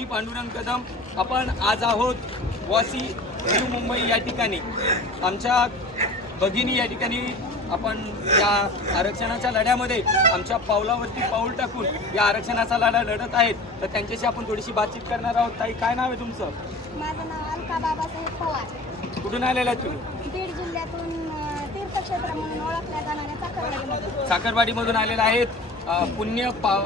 मी पांडुरंग कदम. आपण आज आहोत वासी न्यू मुंबई या ठिकाणी. आमच्या भगिनी या ठिकाणी आपण या आरक्षणाच्या लढ्यामध्ये आमच्या पावलावरती पाऊल टाकून या आरक्षणाचा लढा लढत आहेत. तर त्यांच्याशी आपण थोडीशी बातचीत करणार आहोत. ताई काय नाव आहे तुमचं? माझं नाव अलका बाबासाहेब पवार. कुठून आलेलं तुम्ही? बीड जिल्ह्यातून तीर्थक्षेत्र म्हणून ओळखल्या जाणाऱ्या चाकरवाडीमध्ये साखरवाडीमधून आलेले आहेत पुण्य पा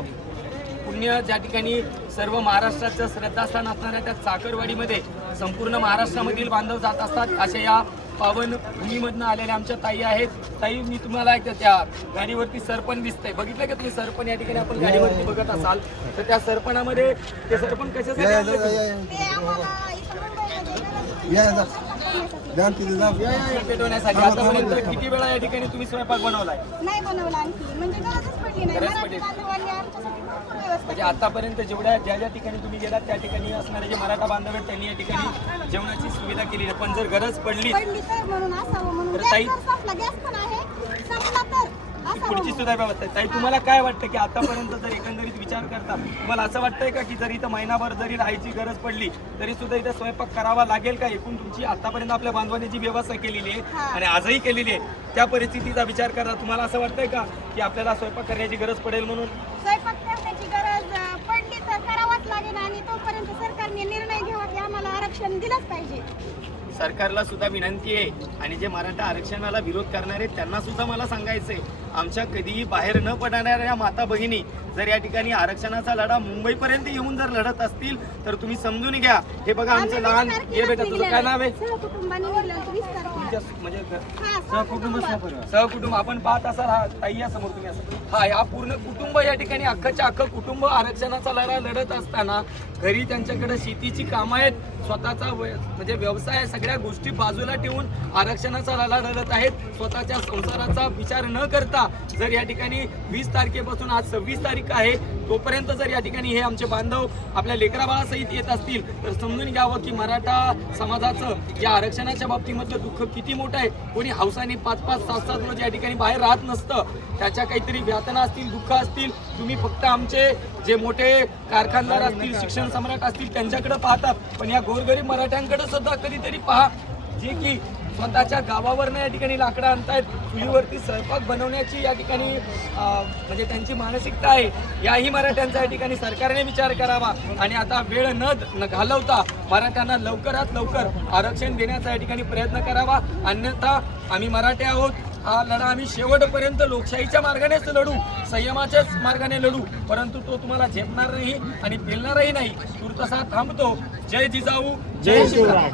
पुण्य ज्या ठिकाणी सर्व महाराष्ट्राचं श्रद्धास्थान असणाऱ्या त्या चाकरवाडीमध्ये संपूर्ण महाराष्ट्रामधील बांधव जात असतात. अशा या पावन भूमीमधनं आलेल्या आमच्या ताई आहेत. ताई मी तुम्हाला एक त्या गाडीवरती सरपण दिसतंय. बघितलं का तुम्ही सरपण? या ठिकाणी आपण गाडीवरती बघत असाल. तर त्या सरपणामध्ये ते सरपण कशासाठी पेटवण्यासाठी. आतापर्यंत किती वेळा या ठिकाणी तुम्ही स्वयंपाक बनवलाय? नाही बनवलं आणखी. म्हणजे गरजच पडली नाही. म्हणजे आतापर्यंत जेवढ्या ज्या ज्या ठिकाणी तुम्ही गेलात त्या ठिकाणी असणारे जे मराठा बांधव आहेत त्यांनी या ठिकाणी जेवणाची सुविधा केली आहे. पण जर गरज पडली पडली तर म्हणून असावं म्हणून बरं, गॅस ताई- जर संपला गॅस पण आहे. संपला तर असावं पुढची म्हणून. सुद्धा व्यवस्था आहे. ताई तुम्हाला काय वाटतं की आतापर्यंत जर एकंदरीत विचार करता तुम्हाला असं वाटतंय का की जर इथं महिनाभर जरी राहायची गरज पडली तरी सुद्धा इथं स्वयंपाक करावा लागेल का? एकूण तुमची आतापर्यंत आपल्या बांधवांनी जी व्यवस्था केलेली आहे हा. आणि आजही केलेली आहे त्या परिस्थितीचा विचार करा. तुम्हाला असं वाटतंय का की आपल्याला स्वयंपाक करण्याची गरज पडेल म्हणून? स्वयंपाक करण्याची गरज करावाच लागेल आणि तोपर्यंत सरकारने निर्णय घ्यावा की आम्हाला आरक्षण दिलंच पाहिजे. सरकारला सुद्धा विनंती आहे. आणि जे मराठा आरक्षणाला विरोध करणारे त्यांना सुद्धा मला सांगायचंय आमच्या कधीही बाहेर न पडणाऱ्या माता भगिनी जर या ठिकाणी आरक्षणाचा लढा मुंबईपर्यंत येऊन जर लढत असतील तर तुम्ही समजून घ्या हे बघा आमचं लहान हे बेटा तुझं काय. नाव आहे. तुमच्या म्हणजे सहकुटुंब. सहकुटुंब आपण पाहत असाल हा ताई या समोर तुम्ही असं हा या पूर्ण कुटुंब या ठिकाणी अख्खच्या अख्खं कुटुंब आरक्षणाचा लढा लढत असताना घरी त्यांच्याकडे शेतीची कामं आहेत स्वतःचा म्हणजे व्यवसाय सगळ्या गोष्टी बाजूला ठेवून आरक्षणाचा लढा लढत आहेत. स्वतःच्या संसाराचा विचार न करता जर या ठिकाणी वीस तारखेपासून आज सव्वीस तारीख आहे तोपर्यंत जर या ठिकाणी हे आमचे बांधव आपल्या लेकराबाळासहित येत असतील तर समजून घ्यावं की मराठा समाजाचं या आरक्षणाच्या बाबतीमधलं दुःख किती मोठं आहे. कोणी हौसाने पाच पाच सात सात रोज या ठिकाणी बाहेर राहत नसतं. त्याच्या काहीतरी व्यातना असतील दुःख असतील तुम्ही फक्त आमचे जे मोठे कारखानदार असतील शिक्षण सम्राट असतील त्यांच्याकडे पाहतात. पण या गोरगरीब मराठ्यांकडे सुद्धा कधीतरी पहा. जे की स्वतःच्या गावावरनं या ठिकाणी लाकडं आणतायत. चुलीवरती स्वयंपाक बनवण्याची या ठिकाणी म्हणजे त्यांची मानसिकता आहे. याही मराठ्यांचा या ठिकाणी सरकारने विचार करावा. आणि आता वेळ न घालवता मराठ्यांना लवकरात लवकर आरक्षण देण्याचा या ठिकाणी प्रयत्न करावा. अन्यथा आम्ही मराठे आहोत. हा लढा आम्ही शेवटपर्यंत लोकशाहीच्या मार्गानेच लढू संयमाच्याच मार्गाने लढू. परंतु तो तुम्हाला झेपणार नाही आणि पेलणारही नाही. तूर्तसा थांबतो. जय जिजाऊ. जय शिवराय.